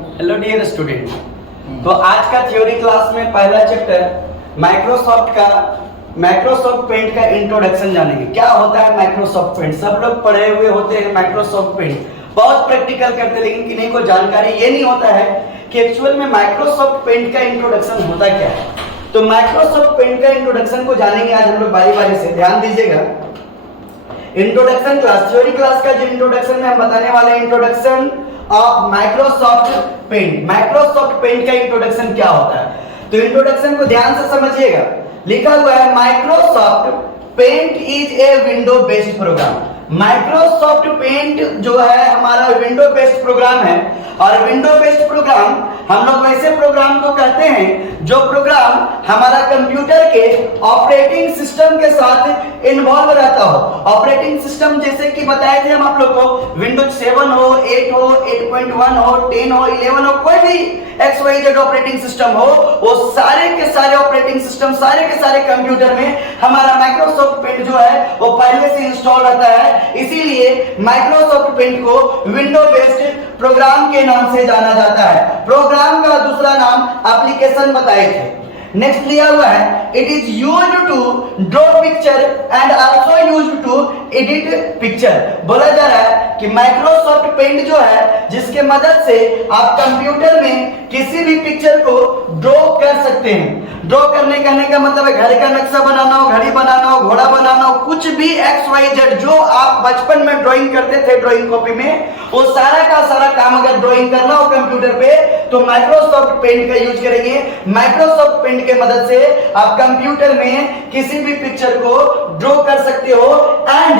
Hello dear student. तो आज का थ्योरी क्लास में पहला चैप्टर माइक्रोसॉफ्ट पेंट का इंट्रोडक्शन जानेंगे। क्या होता है माइक्रोसॉफ्ट पेंट? सब लोग पढ़े हुए होते हैं माइक्रोसॉफ्ट पेंट, बहुत प्रैक्टिकल करते हैं, लेकिन किन्हीं को जानकारी ये नहीं होता है कि एक्चुअल में माइक्रोसॉफ्ट पेंट का इंट्रोडक्शन होता क्या है। तो माइक्रोसॉफ्ट पेंट का इंट्रोडक्शन को जानेंगे आज हम लोग बारी बारी से। ध्यान दीजिएगा, इंट्रोडक्शन क्लास, थ्योरी क्लास का जो इंट्रोडक्शन में हम बताने वाले हैं, introduction of Microsoft Paint. Microsoft Paint का इंट्रोडक्शन क्या होता है, तो इंट्रोडक्शन को ध्यान से समझिएगा। लिखा हुआ है Microsoft Paint is a window based program. Microsoft Paint जो है हमारा विंडो बेस्ड प्रोग्राम है, और विंडो बेस्ड प्रोग्राम हम लोग वैसे प्रोग्राम को कहते हैं जो प्रोग्राम हमारा कंप्यूटर के ऑपरेटिंग सिस्टम के साथ इन्वॉल्व रहता हो। ऑपरेटिंग सिस्टम जैसे कि बताए थे हम आप लोग को, विंडोज 7 हो, 8 हो, 8.1 हो, 10 हो, 11 हो, कोई भी XYZ ऑपरेटिंग सिस्टम हो, वो सारे के सारे ऑपरेटिंग सिस्टम सारे के सारे कंप्यूटर में हमारा माइक्रोसॉफ्ट पेंट जो है वो पहले से इंस्टॉल रहता है। इसीलिए माइक्रोसॉफ्ट पेंट को विंडो बेस्ड प्रोग्राम के नाम से जाना जाता है। प्रोग्राम का दूसरा नाम एप्लीकेशन बताए थे। नेक्स्ट लिया हुआ है, it is used to draw picture and also used to edit picture. बोला जा रहा है कि माइक्रोसॉफ्ट पेंट जो है जिसके मदद से आप कंप्यूटर में किसी भी पिक्चर को ड्रॉ कर सकते हैं। ड्रॉ करने कहने का मतलब है घर का नक्शा बनाना हो, घड़ी बनाना हो, घोड़ा बनाना हो, कुछ भी XYZ जो आप बचपन में ड्राइंग करते थे ड्राइंग कॉपी में, वो सारा का सारा काम अगर ड्राइंग करना हो कंप्यूटर पे तो माइक्रोसॉफ्ट पेंट का यूज करेंगे। माइक्रोसॉफ्ट पेंट के मदद से आप कंप्यूटर में किसी भी पिक्चर को ड्रॉ कर सकते हो। एंड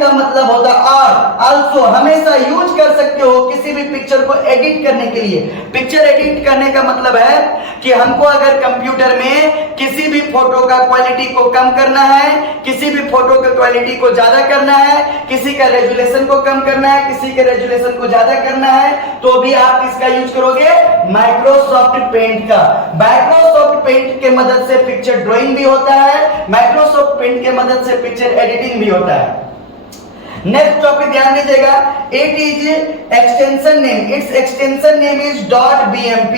का मतलब होता है और, आल्सो हमेशा यूज कर सकते हो किसी भी पिक्चर को एडिट करने के लिए। पिक्चर एडिट करने का मतलब है कि हमको अगर कंप्यूटर में किसी भी फोटो का क्वालिटी को कम करना है, किसी भी फोटो की क्वालिटी को ज्यादा करना है, किसी का रेजुलेशन को कम करना है, किसी के रेजुलेशन को ज्यादा करना है, तो भी आप किसका यूज करोगे? माइक्रोसॉफ्ट पेंट का। माइक्रोसॉफ्ट पेंट के मदद से पिक्चर ड्राइंग भी होता है, माइक्रोसॉफ्ट पेंट के मदद से पिक्चर एडिटिंग भी होता है। नेक्स्ट टॉपिक ध्यान दीजिएगा, it is extension name, it's extension name is .bmp।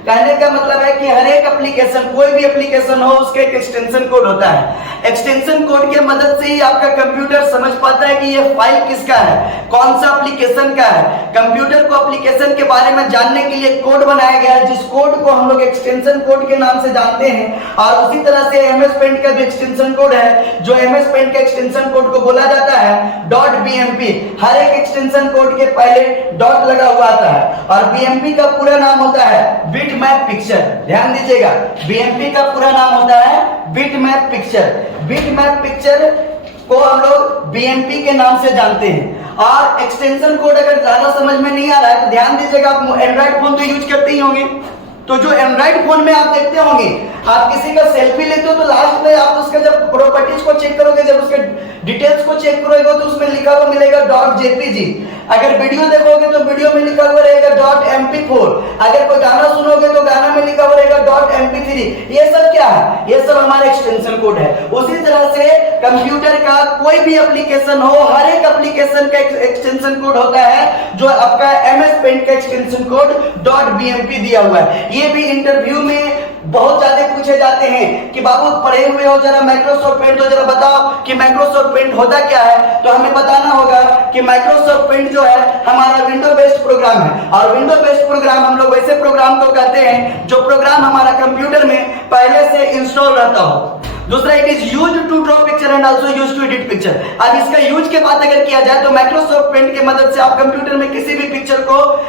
कहने का मतलब है कि हर एक एप्लीकेशन, कोई भी एप्लीकेशन हो उसके एक एक्सटेंशन कोड होता है। एक्सटेंशन कोड के मदद से ही आपका कंप्यूटर समझ पाता है कि ये फाइल किसका है, कौन सा एप्लीकेशन का है। कंप्यूटर को एप्लीकेशन के बारे में जानने के लिए कोड बनाया गया है, जिस कोड को हम लोग एक्सटेंशन कोड के नाम से जानते हैं। और उसी तरह से MS पेंट का भी एक्सटेंशन कोड है, जो MS पेंट के एक्सटेंशन कोड को बोला जाता है .bmp। हर एक एक्सटेंशन कोड के पहले डॉट लगा हुआ आता है, और BMP का पूरा नाम होता है बिटमैप पिक्चर। ध्यान दीजिएगा, BMP का पूरा नाम होता है बिटमैप पिक्चर। बिटमैप पिक्चर को हम लोग BMP के नाम से जानते हैं। और एक्सटेंशन कोड अगर ज्यादा समझ में नहीं आ रहा है तो ध्यान दीजिएगा, आप एंड्रॉइड फोन तो यूज करते ही होंगे, तो जो एंड्रॉइड फोन में आप देखते होंगे, आप किसी का सेल्फी लेते हो तो लास्ट में आप उसका जब प्रॉपर्टीज को चेक करोगे, जब उसके डिटेल्स को चेक करोगे तो उसमें लिखा हुआ मिलेगा .jpg। अगर वीडियो देखोगे तो वीडियो में लिखा हुआ रहेगा .mp4। अगर कोई गाना सुनोगे तो गाना में लिखा हुआ रहेगा .mp3। ये सब क्या है? ये सब हमारा एक्सटेंशन कोड है। उसी तरह से कंप्यूटर का कोई भी एप्लीकेशन हो, हर एक एप्लीकेशन का एक्सटेंशन कोड होता है, जो आपका MS पेंट का एक्सटेंशन कोड .bmp दिया हुआ है। ये भी इंटरव्यू में बहुत ज्यादा पूछे जाते हैं कि बाबू पढ़े हुए हो, जरा माइक्रोसॉफ्ट पेंट तो जरा बताओ कि माइक्रोसॉफ्ट पेंट होता क्या है। तो हमें बताना होगा कि माइक्रोसॉफ्ट पेंट जो है हमारा विंडो बेस्ड प्रोग्राम है, और विंडो बेस्ड प्रोग्राम हम लोग वैसे प्रोग्राम को कहते हैं जो प्रोग्राम हमारा कंप्यूटर में पहले से इंस्टॉल रहता हो। दूसरा, it is used to draw picture and also used to edit picture. अब इसका यूज के बात अगर किया जाए तो माइक्रोसॉफ्ट पेंट की मदद से आप कंप्यूटर में किसी भी पिक्चर को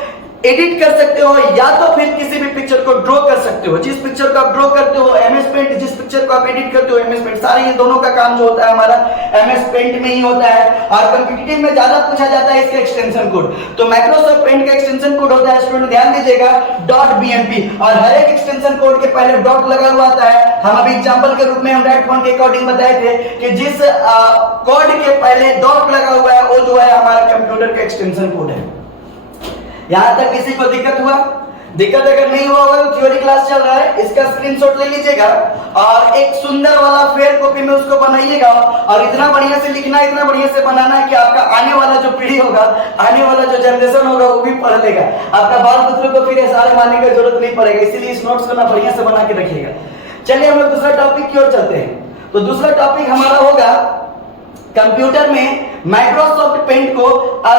एडिट कर सकते हो, या तो फिर किसी भी पिक्चर को ड्रॉ कर सकते हो। जिस पिक्चर को आप ड्रॉ करते हो MS पेंट, जिस पिक्चर को आप एडिट करते हो MS पेंट, सारे ये दोनों का काम जो होता है हमारा MS पेंट में ही होता है। और कॉम्पिटिटिव में ज्यादा पूछा जाता है इसका एक्सटेंशन कोड। तो माइक्रोसॉफ्ट पेंट का एक्सटेंशन कोड होता है, स्टूडेंट ध्यान दीजिएगा, .bmp। और हर एक एक्सटेंशन कोड के पहले डॉट लगा हुआ आता है। हम अभी एग्जांपल के रूप में एंड्रॉइड फोन के अकॉर्डिंग बताए थे कि जिस कोड के पहले डॉट लगा हुआ है वो जो है हमारा कंप्यूटर का एक्सटेंशन कोड है। यहां तक किसी को दिक्कत हुआ? दिक्कत अगर नहीं हुआ होगा तो थ्योरी क्लास चल रहा है, इसका स्क्रीनशॉट ले लीजिएगा और एक सुंदर वाला फेयर कॉपी में उसको बनाइएगा और इतना बढ़िया से लिखना, इतना बढ़िया से बनाना है कि आपका आने वाला जो पीढ़ी होगा, आने वाला जो जनरेशन होगा वो भी पढ़ लेगा। आपका बाल बच्चों को फिर एहसास मानने की जरूरत नहीं पड़ेगा, इसीलिए इस नोट्स को ना बढ़िया से बना के रखिएगा। चलिए हम लोग दूसरा टॉपिक की ओर चलते हैं। तो दूसरा टॉपिक हमारा होगा कंप्यूटर में माइक्रोसॉफ्ट पेंट को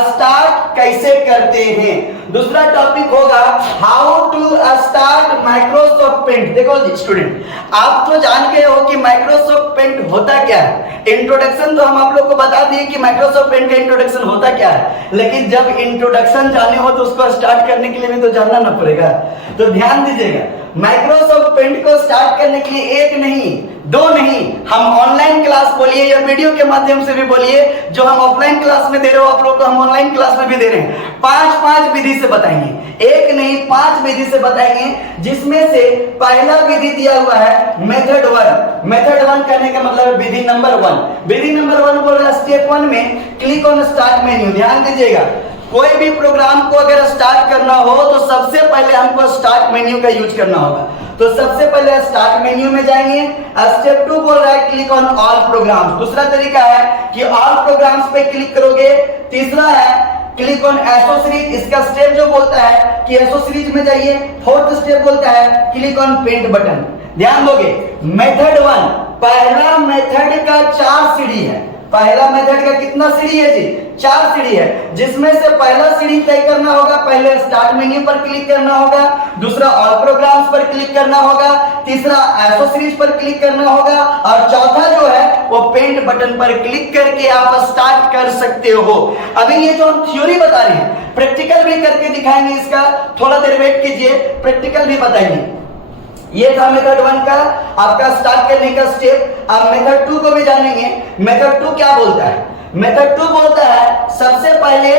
स्टार्ट कैसे करते हैं। दूसरा टॉपिक होगा how to start Microsoft Paint. देखो स्टूडेंट, आप तो जान गए हो कि माइक्रोसॉफ्ट पेंट होता क्या है। इंट्रोडक्शन तो हम आप लोग को बता दिए कि माइक्रोसॉफ्ट पेंट का इंट्रोडक्शन होता क्या है, लेकिन जब इंट्रोडक्शन जाने हो तो उसको स्टार्ट करने के लिए भी तो जानना ना पड़ेगा। तो ध्यान दीजिएगा, माइक्रोसॉफ्ट पेंट को स्टार्ट करने के लिए एक नहीं, दो नहीं, हम ऑनलाइन क्लास बोलिए या वीडियो के माध्यम से भी बोलिए, जो हम ऑफलाइन क्लास में दे रहे हो आप लोग को, हम ऑनलाइन क्लास में भी दे रहे हैं। 5 विधि से बताएंगे, एक नहीं 5 विधि से बताएंगे, जिसमें से पहला विधि दिया हुआ है मेथड 1। मेथड 1 कहने का मतलब विधि नंबर 1। विधि नंबर 1 बोल रहा है स्टेप 1 में क्लिक ऑन स्टार्ट मेन्यू। ध्यान दीजिएगा, कोई भी प्रोग्राम को अगर स्टार्ट करना हो तो सबसे पहले हमको स्टार्ट मेन्यू का यूज करना होगा। तो सबसे पहले स्टार्ट मेन्यू में जाएंगे। स्टेप 2 बोल रहा है क्लिक ऑन ऑल प्रोग्राम्स। दूसरा तरीका है कि ऑल प्रोग्राम्स पे क्लिक करोगे। तीसरा है क्लिक ऑन एसओ सीरीज। इसका स्टेप जो बोलता है कि एसओ सीरीज में जाइए। फोर्थ स्टेप बोलता है क्लिक ऑन पेंट बटन। ध्यान दोगे, मेथड 1 पहला मेथड का 4 सीढ़ी है। पहला मेथड का कितना सीढ़ी है जी? 4 सीढ़ी है, जिसमें से पहला सीढ़ी तय करना होगा, पहले स्टार्ट मेन्यू पर क्लिक करना होगा, दूसरा ऑल प्रोग्राम्स पर क्लिक करना होगा, तीसरा एसओ सीरीज पर क्लिक करना होगा और चौथा जो है वो पेंट बटन पर क्लिक करके आप स्टार्ट कर सकते हो। अभी ये जो हम थ्योरी बता रहे हैं, प्रैक्टिकल भी करके दिखाएंगे। इसका थोड़ा देर वेट कीजिए, प्रैक्टिकल भी बताएंगे। ये था मेथड 1 का आपका स्टार्ट करने का स्टेप। अब मेथड 2 को भी जानेंगे। मेथड 2 क्या बोलता है? मेथड 2 बोलता है सबसे पहले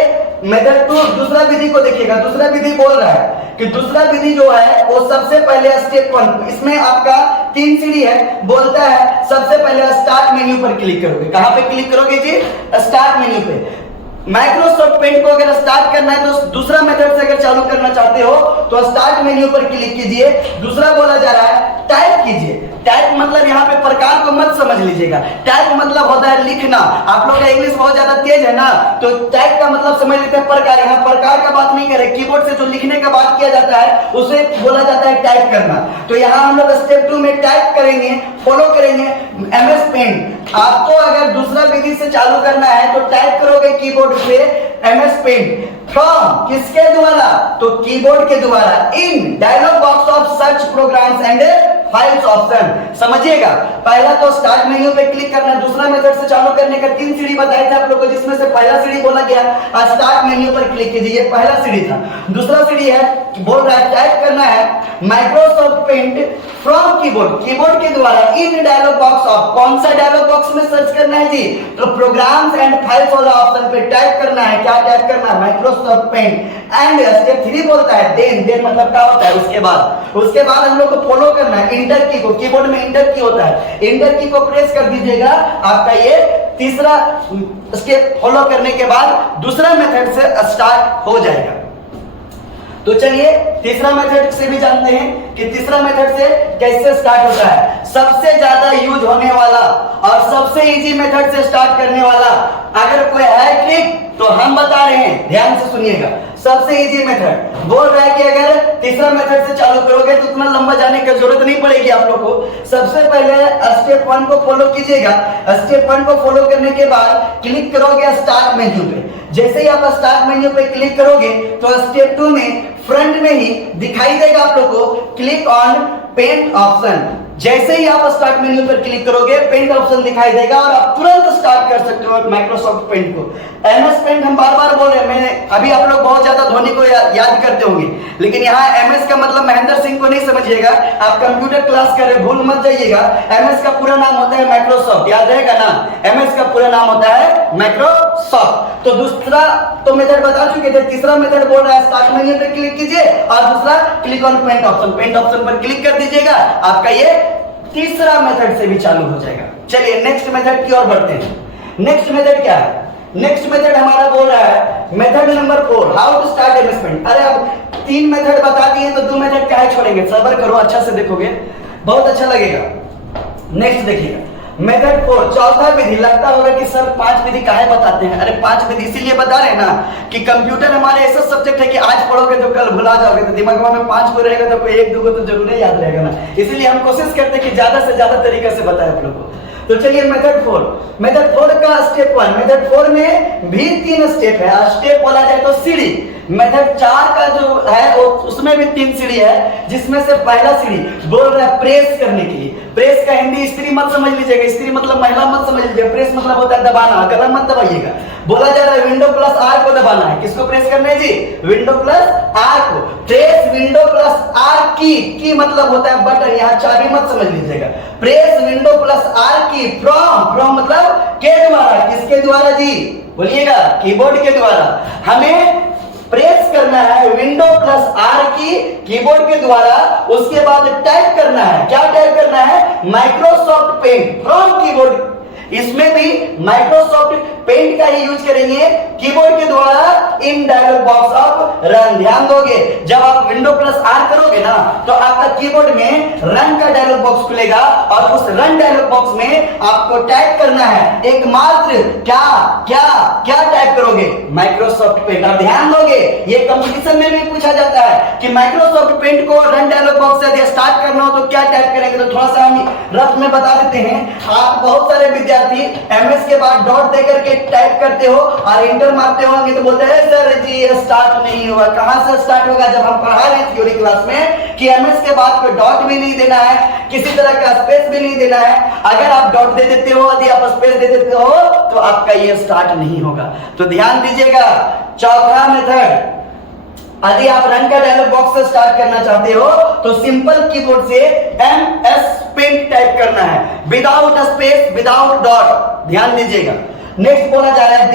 मेथड 2 दूसरा विधि को देखिएगा। दूसरा विधि बोल रहा है कि दूसरा विधि जो है वो सबसे पहले स्टेप 1, इसमें आपका 3 सीढ़ी है। बोलता है सबसे पहले स्टार्ट मेन्यू पर क्लिक करोगे। कहां पे क्लिक करोगे जी? स्टार्ट मेन्यू पे। माइक्रोसॉफ्ट पेंट को अगर स्टार्ट करना है तो दूसरा मेथड से अगर चालू करना चाहते हो तो स्टार्ट मेन्यू पर क्लिक कीजिए। दूसरा बोला जा रहा है टाइप कीजिए। टाइप मतलब यहाँ पे प्रकार को मत समझ लीजिएगा। टाइप मतलब होता है लिखना। आप लोग का इंग्लिश बहुत ज्यादा तेज है ना, तो टाइप का मतलब समझ लेते हैं प्रकार। यहाँ प्रकार का बात नहीं करें, कीबोर्ड से जो लिखने का बात किया जाता है उसे बोला जाता है टाइप करना। तो यहाँ हम लोग स्टेप 2 में टाइप करेंगे, फॉलो करेंगे एमएस पेंट। आपको अगर दूसरा विधि से चालू करना है तो टाइप करोगे कीबोर्ड पे एमएस पेंट। फ्रॉम किसके द्वारा? तो कीबोर्ड के द्वारा। In dialog box of search programs and files option. समझिएगा, पहला तो स्टार्ट मेन्यू पे क्लिक करना। दूसरा मेथड से चालू करने का 3 सीढ़ी बताए थे आप लोगों को, जिसमें से पहला सीढ़ी बोला गया स्टार्ट मेन्यू पर क्लिक कीजिए, ये पहला सीढ़ी था। दूसरा सीढ़ी है बोल रहा है टाइप करना है Microsoft Paint from keyboard, keyboard के द्वारा। इन डायलॉग बॉक्स ऑफ, कौन सा डायलॉग बॉक्स में सर्च करना है जी? तो प्रोग्राम्स एंड फाइल्स वाला ऑप्शन पे टाइप करना है। क्या टाइप करना है? Microsoft paint. एंड स्टेप 3 बोलता है देन मतलब क्या होता है? उसके बाद हम लोग को फॉलो करना है इंटर की को। कीबोर्ड में इंटर की होता है, इंटर की को प्रेस कर दीजिएगा। आपका ये तीसरा स्टेप फॉलो करने के बाद दूसरा मेथड से स्टार्ट हो जाएगा। तो चलिए तीसरा मेथड से भी जानते हैं कि तीसरा मेथड से कैसे स्टार्ट होता है। सबसे ज्यादा यूज होने वाला और सबसे इजी मेथड से स्टार्ट करने वाला अगर कोई है ट्रिक तो हम बता रहे हैं, ध्यान से सुनिएगा। सबसे इजी मेथड बोल रहा है कि अगर तीसरा मेथड से चालू करोगे तो उतना लंबा जाने की जरूरत नहीं पड़ेगी आप लोग को। सबसे पहले स्टेप 1 को फॉलो कीजिएगा। स्टेप 1 को फॉलो करने के बाद क्लिक करोगे स्टार्ट मेन्यू पे। जैसे ही आप स्टार्ट मेन्यू पे क्लिक करोगे तो स्टेप 2 में फ्रंट में ही दिखाई देगा आप लोग को क्लिक ऑन पेंट ऑप्शन। जैसे ही आप स्टार्ट मेन्यू पर क्लिक करोगे पेंट ऑप्शन दिखाई देगा और आप तुरंत स्टार्ट कर सकते हो माइक्रोसॉफ्ट पेंट को। एमएस पेंट हम बार बार बोल रहे हैं, मैंने अभी आप लोग बहुत ज्यादा ध्वनि को याद करते होंगे, लेकिन यहाँ एमएस का मतलब महेंद्र सिंह को नहीं समझिएगा। आप कंप्यूटर क्लास कर रहे, भूल मत जाइएगा। एमएस का पूरा नाम होता है माइक्रोसॉफ्ट, याद रहेगा ना? एमएस का पूरा नाम होता है माइक्रोसॉफ्ट। तो दूसरा तो मेथड बता चुके थे। तीसरा मेथड बोल रहा है स्टार्ट मेन्यू पे क्लिक कीजिए और दूसरा click on paint option. Paint option पर क्लिक कर दीजिएगा, आपका ये तीसरा मेथड से भी चालू हो जाएगा। चलिए नेक्स्ट मेथड की ओर बढ़ते हैं। नेक्स्ट मेथड क्या है? नेक्स्ट मेथड हमारा बोल रहा है method number 4, how to start MS paint. अरे अब 3 मेथड बता दिए तो 2 मेथड काहे छोड़ेंगे, सबर करो, अच्छा से देखोगे बहुत अच्छा लगेगा। नेक्स्ट देखिएगा मेथड 4, चौथा विधि। लगता होगा कि सर 5 विधि काहे बताते हैं, अरे 5 विधि इसीलिए बता रहे हैं ना कि कंप्यूटर हमारे ऐसा सब्जेक्ट है कि आज पढ़ोगे तो कल भुला जाओगे, तो दिमाग में 5 को रहेगा तो कोई 1-2 को तो जरूर याद रहेगा ना, इसीलिए हम कोशिश करते हैं कि ज्यादा से ज्यादा तरीके से बताएं आप लोगों को। तो चलिए मेथड 4, मेथड 4 का स्टेप 1, मेथड 4 में भी 3 स्टेप है। स्टेप बोला जाए तो सीढ़ी। मेथड 4 का जो है वो उसमें भी 3 सीढ़ी है, जिसमें से पहला सीढ़ी बोल रहा है प्रेस करने के लिए। प्रेस का हिंदी स्त्री मत समझ लीजिएगा, स्त्री मतलब महिला मत समझ लीजिएगा, प्रेस मतलब होता है दबाना, गलत मत दबाइएगा। बोला जा रहा है विंडो प्लस आर को दबाना है। किसको प्रेस करना है जी, विंडो प्लस आर को। प्रेस विंडो प्लस आर की मतलब होता है बटन, यहाँ चाबी मत समझ लीजिएगा। प्रेस विंडो प्लस आर की फ्रॉम मतलब के द्वारा, किसके द्वारा जी बोलिएगा, कीबोर्ड के द्वारा। हमें प्रेस करना है विंडो प्लस आर की कीबोर्ड के द्वारा, उसके बाद टाइप करना है। क्या टाइप करना है, माइक्रोसॉफ्ट पेंट फ्रॉम कीबोर्ड। इसमें भी माइक्रोसॉफ्ट पेंट का ही यूज करेंगे कीबोर्ड के द्वारा in dialog box of run. ध्यान दोगे जब आप विंडो प्लस आर करोगे ना तो आपका कीबोर्ड में रन का डायलॉग बॉक्स खुलेगा और उस रन डायलॉग बॉक्स में आपको टाइप करना है एकमात्र क्या क्या क्या टाइप करोगे, माइक्रोसॉफ्ट पेंट। और ध्यान दोगे ये कंपटीशन में भी पूछा जाता है कि माइक्रोसॉफ्ट पेंट को रन डायलॉग बॉक्स से स्टार्ट करना हो तो क्या टाइप करेंगे। तो थोड़ा सा हम रफ में बता देते हैं। आप बहुत सारे विद्यार्थी एमएस के बाद डॉट देकर के टाइप करते हो और इंटर मारते होंगे तो बोलते हैं सर जी ये स्टार्ट नहीं हुआ। कहां से स्टार्ट होगा, जब हम पढ़ा रहे हैं थ्योरी क्लास में कि एमएस के बाद कोई डॉट भी नहीं देना है, किसी तरह का स्पेस भी नहीं देना है। अगर आप डॉट दे देते हो, यदि आप स्पेस दे देते हो तो आपका ये स्टार्ट नहीं होगा। तो ध्यान दीजिएगा। चौथा मेथड, यदि आप रन का डायलॉग बॉक्स से स्टार्ट करना चाहते हो तो सिंपल कीबोर्ड से एमएस पेंट टाइप करना है, विदाउट स्पेस विदाउट डॉट। ध्यान दीजिएगा। नेक्स्ट बोला जा रहा है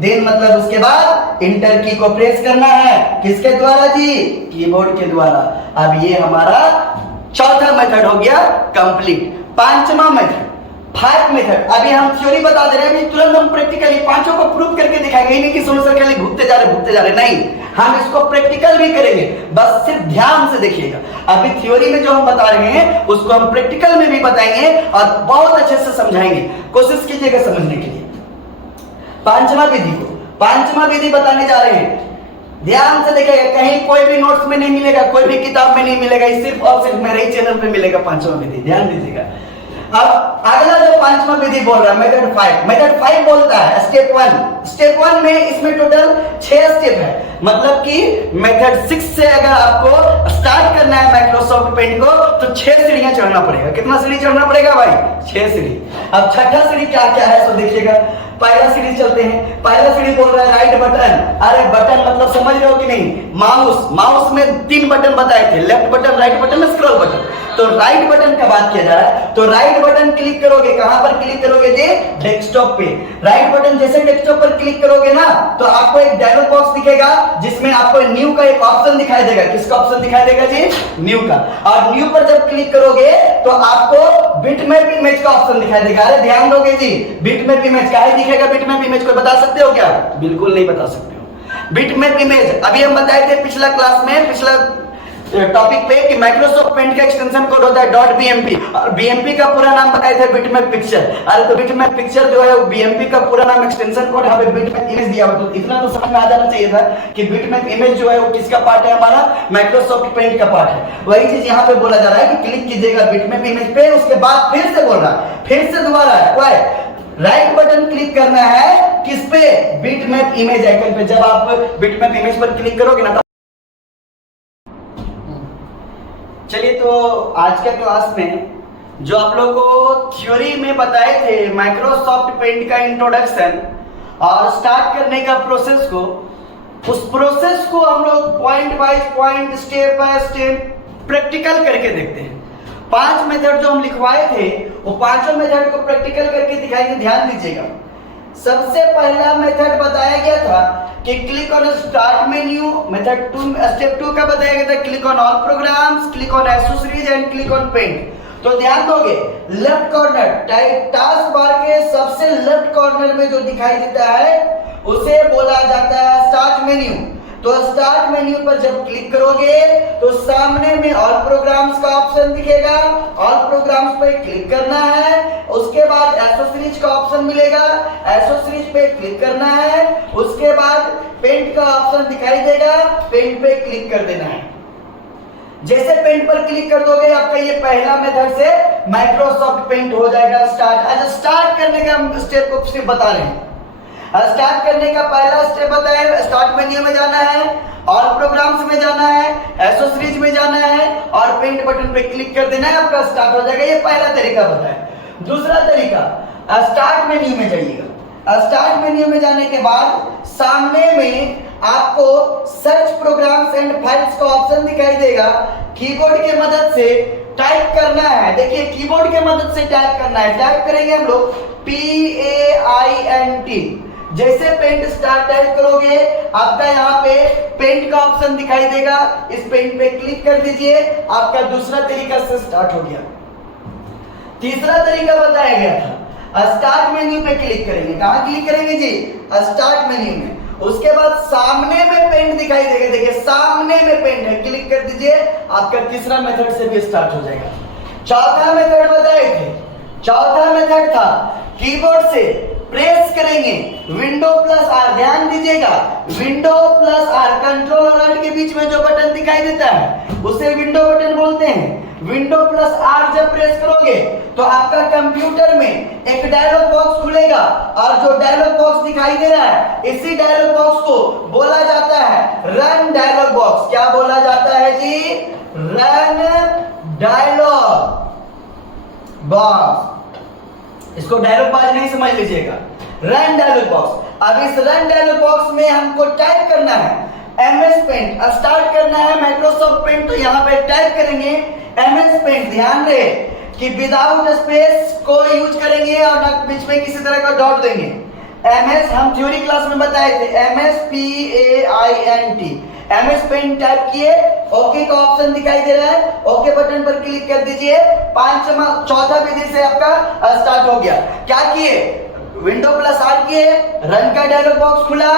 देन मतलब उसके बाद इंटर की को प्रेस करना है, किसके द्वारा जी, कीबोर्ड के द्वारा। अब ये हमारा चौथा मेथड हो गया कंप्लीट। पांचवा मेथड, 5 मेथड। अभी हम थ्योरी बता दे रहे हैं, अभी तुरंत हम प्रैक्टिकली पांचों को प्रूव करके दिखाएंगे। नहीं कि सुनो सर खाली घूमते जा रहे, नहीं, हम इसको प्रैक्टिकल भी करेंगे, बस सिर्फ ध्यान से देखिएगा। अभी थ्योरी में जो हम बता रहे हैं उसको हम प्रैक्टिकल में भी बताएंगे और बहुत अच्छे से समझाएंगे। कोशिश कीजिएगा समझने के लिए। पांचवा विधि बताने जा रहे हैं, ध्यान से देखिएगा। कहीं कोई भी नोट्स में नहीं मिलेगा, कोई भी किताब में नहीं मिलेगा, सिर्फ और सिर्फ मेरे ही चैनल पे मिलेगा पांचवा विधि। ध्यान दीजिएगा। अब अगला जो पांचवा विधि बोल रहा है मेथड 5, मेथड 5 बोलता है स्टेप 1। स्टेप 1 में इसमें टोटल 6 स्टेप है, मतलब कि मेथड 6 से अगर आपको स्टार्ट करना है माइक्रोसॉफ्ट पेंट को तो 6 सीढ़ियां चढ़ना पड़ेगा। कितना सीढ़ी चढ़ना पड़ेगा भाई, 6 सीढ़ी। अब छठा सीढ़ी क्या क्या है तो देखिएगा। पहला सीढ़ी चलते हैं। पहला सीढ़ी बोल रहा है राइट बटन। अरे बटन मतलब समझ रहे हो कि नहीं, माउस में 3 बटन बताए थे, left button, right button, scroll button. तो राइट बटन का बात किया जा रहा है। तो राइट बटन क्लिक करोगे, कहां पर क्लिक करोगे जी, डेस्कटॉप पे। राइट बटन जैसे डेस्कटॉप पर क्लिक करोगे ना तो आपको एक डायलॉग बॉक्स दिखेगा जिसमें आपको न्यू का एक ऑप्शन दिखाई देगा। किसका ऑप्शन दिखाई देगा जी, न्यू का। और न्यू पर जब क्लिक करोगे तो आपको बिटमैप इमेज का ऑप्शन दिखाई देगा। अरे ध्यान दोगे जी, बिटमैप इमेज क्या है दिखेगा, बिटमैप इमेज को बता सकते हो क्या, बिल्कुल नहीं बता सकते हो। बिटमैप इमेज अभी हम बताए थे पिछला क्लास में, पिछला टॉपिक पे कि माइक्रोसॉफ्ट पेंट का एक्सटेंशन कोड होता है .bmp और bmp का पूरा नाम बताए थे बिटमैप पिक्चर। अरे तो बिटमैप पिक्चर जो है वो bmp का पूरा नाम एक्सटेंशन कोड, यहाँ पे बिटमैप इमेज दिया हुआ। तो इतना तो समझ में आ जाना चाहिए था कि बिटमैप इमेज जो है वो किसका पार्ट है, हमारा माइक्रोसॉफ्ट पेंट का पार्ट है। वही चीज यहाँ पे बोला जा रहा है कि क्लिक कीजिएगा बिटमैप इमेज पे, उसके बाद फिर से बोल रहा है, फिर से दोबारा राइट बटन क्लिक करना है किस पे, बिटमैप इमेज आइकन पे। जब आप बिटमैप इमेज पर क्लिक करोगे ना, चलिए तो आज के क्लास में जो आप लोगों को थ्योरी में बताए थे माइक्रोसॉफ्ट पेंट का इंट्रोडक्शन और स्टार्ट करने का प्रोसेस को, उस प्रोसेस को हम लोग point by point, step by step practical करके देखते हैं। 5 मेथड जो हम लिखवाए थे वो पांचों मेथड को प्रैक्टिकल करके दिखाएंगे। ध्यान दीजिएगा। सबसे पहला मेथड बताया गया था कि click on start menu. Method 2 step 2 का बताया गया था click on all programs, click on accessories and click on paint. तो ध्यान दोगे लेफ्ट कॉर्नर टास्क बार के सबसे लेफ्ट कॉर्नर में जो दिखाई देता है उसे बोला जाता है स्टार्ट मेन्यू। तो स्टार्ट मेन्यू पर जब क्लिक करोगे तो सामने में ऑल प्रोग्राम्स का ऑप्शन दिखेगा, ऑल प्रोग्राम्स पे क्लिक करना है। उसके बाद एसेसरीज का ऑप्शन मिलेगा, एसेसरीज पे क्लिक करना है। उसके बाद पेंट का ऑप्शन दिखाई देगा, पेंट पे क्लिक कर देना है। जैसे पेंट पर क्लिक कर दोगे आपका ये पहला मेथड से माइक्रोसॉफ्ट पेंट हो जाएगा स्टार्ट। आज स्टार्ट करने का स्टेप को सिर्फ बता रहे हैं। स्टार्ट करने का पहला स्टेप बताया, स्टार्ट मेन्यू में जाना है, ऑल प्रोग्राम्स में जाना है, एसेसरीज में जाना है और पेंट बटन पे क्लिक कर देना है, आपका स्टार्ट हो जाएगा। ये पहला तरीका बताया। दूसरा तरीका, स्टार्ट मेन्यू में जाइएगा। स्टार्ट मेन्यू में जाने के बाद सामने में आपको सर्च प्रोग्राम्स एंड फाइल्स का ऑप्शन दिखाई देगा। कीबोर्ड के मदद से टाइप करना है। देखिए कीबोर्ड के मदद से टाइप करना है। टाइप करेंगे हम लोग PAINT। जैसे पेंट स्टार्ट टाइप करोगे आपका यहाँ पे पेंट का ऑप्शन दिखाई देगा, इस पेंट पे क्लिक कर दीजिए, आपका दूसरा तरीका से स्टार्ट हो गया। तीसरा तरीका बताया गया था, स्टार्ट मेन्यू पे क्लिक करेंगे। कहां क्लिक करेंगे जी? स्टार्ट मेन्यू में। उसके बाद सामने में पेंट दिखाई देगा, देखिए सामने में पेंट है, क्लिक कर दीजिए, आपका तीसरा मेथड से भी स्टार्ट हो जाएगा। चौथा मेथड बताए थे, चौथा मेथड था कीबोर्ड से प्रेस करेंगे विंडो प्लस आर। ध्यान दीजिएगा, विंडो प्लस आर, कंट्रोल और अल्ट के बीच में जो बटन दिखाई देता है उसे विंडो बटन बोलते हैं। विंडो प्लस आर जब प्रेस करोगे तो आपका कंप्यूटर में एक डायलॉग बॉक्स खुलेगा और जो डायलॉग बॉक्स दिखाई दे रहा है इसी डायलॉग बॉक्स को बोला जाता है रन डायलॉग बॉक्स। क्या बोला जाता है जी? Run dialog box. इसको डायलॉग बाज नहीं समझ लीजिएगा, रन डायलॉग बॉक्स। अब इस रन डायलॉग बॉक्स में हमको टाइप करना है MS पेंट। स्टार्ट करना है माइक्रोसॉफ्ट पेंट, तो यहाँ पे टाइप करेंगे MS पेंट। ध्यान रहे कि विदाउट स्पेस को यूज करेंगे और ना बीच में किसी तरह का डॉट देंगे। MS हम थ्योरी क्लास में बताए थे, MS PAINT। MS paint type किए, ओके का ऑप्शन दिखाई दे रहा है, ओके बटन पर क्लिक कर दीजिए। चौथा विधि से आपका स्टार्ट हो गया। क्या किए? विंडो प्लस आर किए, रन का डायलॉग बॉक्स खुला,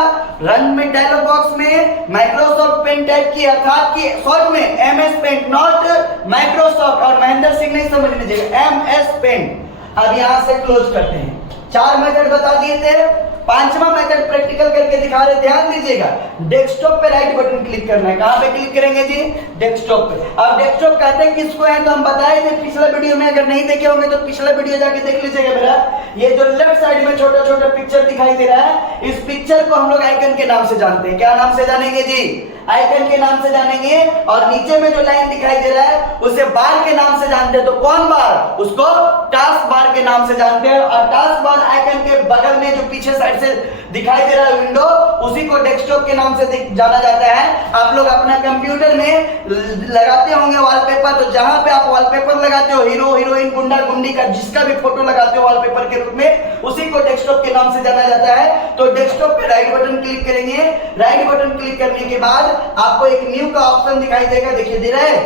रन में डायलॉग बॉक्स में माइक्रोसॉफ्ट पेंट टाइप किया, अर्थात कि शॉर्ट में MS पेंट, नॉट माइक्रोसॉफ्ट और महेंद्र सिंह नहीं समझ लीजिएगा, MS पेंट। अब यहां से क्लोज करते हैं। 4 मेथड बता दिए थे, 5वां मेथड प्रैक्टिकल करके दिखा रहे। ध्यान दीजिएगा, डेस्कटॉप पे राइट बटन क्लिक करना है। कहां पे क्लिक करेंगे जी? डेस्कटॉप पे। अब डेस्कटॉप कहते हैं किसको है तो हम बताए थे पिछला वीडियो में, अगर नहीं देखे होंगे तो पिछला वीडियो जाके देख लीजिएगा मेरा। ये जो लेफ्ट साइड में छोटा छोटा पिक्चर दिखाई दे रहा है, इस पिक्चर को हम लोग आइकन के नाम से जानते हैं। क्या नाम से जानेंगे जी? आइकन के नाम से जानेंगे। और नीचे में जो लाइन दिखाई दे रहा है उसे बार के नाम से जानते हैं। तो कौन बार? उसको टास्क बार के नाम से जानते हैं। और टास्क बार आइकन के बगल में जो पीछे साइड से दिखाई दे रहा है विंडो, उसी को डेस्कटॉप के नाम से जाना जाता है। आप लोग अपना कंप्यूटर में लगाते होंगे वॉलपेपर, तो जहां पे आप वॉलपेपर लगाते हो, हीरो हीरोइन, गुंडा गुंडी का जिसका भी फोटो लगाते हो वॉलपेपर के रूप में, उसी को डेस्कटॉप के नाम से जाना जाता है। तो डेस्कटॉप पे राइट बटन क्लिक करेंगे। राइट बटन क्लिक करने के बाद आपको एक न्यू का ऑप्शन दिखाई देगा, देखिए दे रहा है,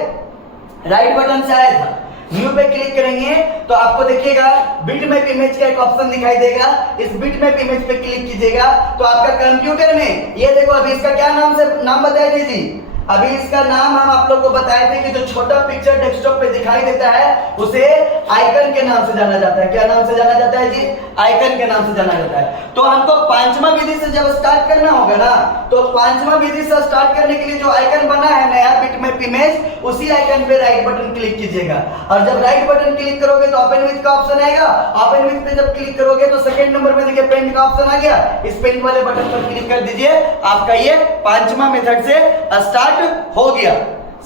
राइट बटन से आया था। न्यू पे क्लिक करेंगे तो आपको देखिएगा बिटमैप इमेज का एक ऑप्शन दिखाई देगा। इस बिटमैप इमेज पे क्लिक कीजिएगा तो आपका कंप्यूटर में ये देखो, अभी इसका क्या नाम बताए थे जी? अभी इसका नाम हम आप लोग को बताए थे कि जो छोटा पिक्चर डेस्कटॉप पे दिखाई देता है उसे आइकन के नाम से जाना जाता है। क्या नाम से जाना जाता है जी? आइकन के नाम से जाना जाता है। तो हमको 5वां विधि से जब स्टार्ट करना होगा ना, तो 5वां विधि से स्टार्ट करने के लिए जो आइकन बना है नया बिटमैप इमेज, उसी आइकन पे राइट बटन क्लिक कीजिएगा। और जब राइट बटन क्लिक करोगे तो ओपन विथ का ऑप्शन आएगा। ओपन विथ पे जब क्लिक करोगे तो सेकंड नंबर में देखिए पेंट का ऑप्शन आ गया। इस पेंट वाले बटन पर क्लिक कर दीजिए, आपका ये 5वां मेथड से स्टार्ट हो गया।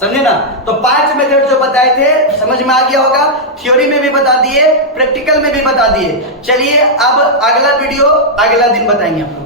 समझे ना? तो 5 मेथड जो बताए थे समझ में आ गया होगा। थ्योरी में भी बता दिए, प्रैक्टिकल में भी बता दिए। चलिए अब अगला वीडियो अगला दिन बताएंगे आप लोग।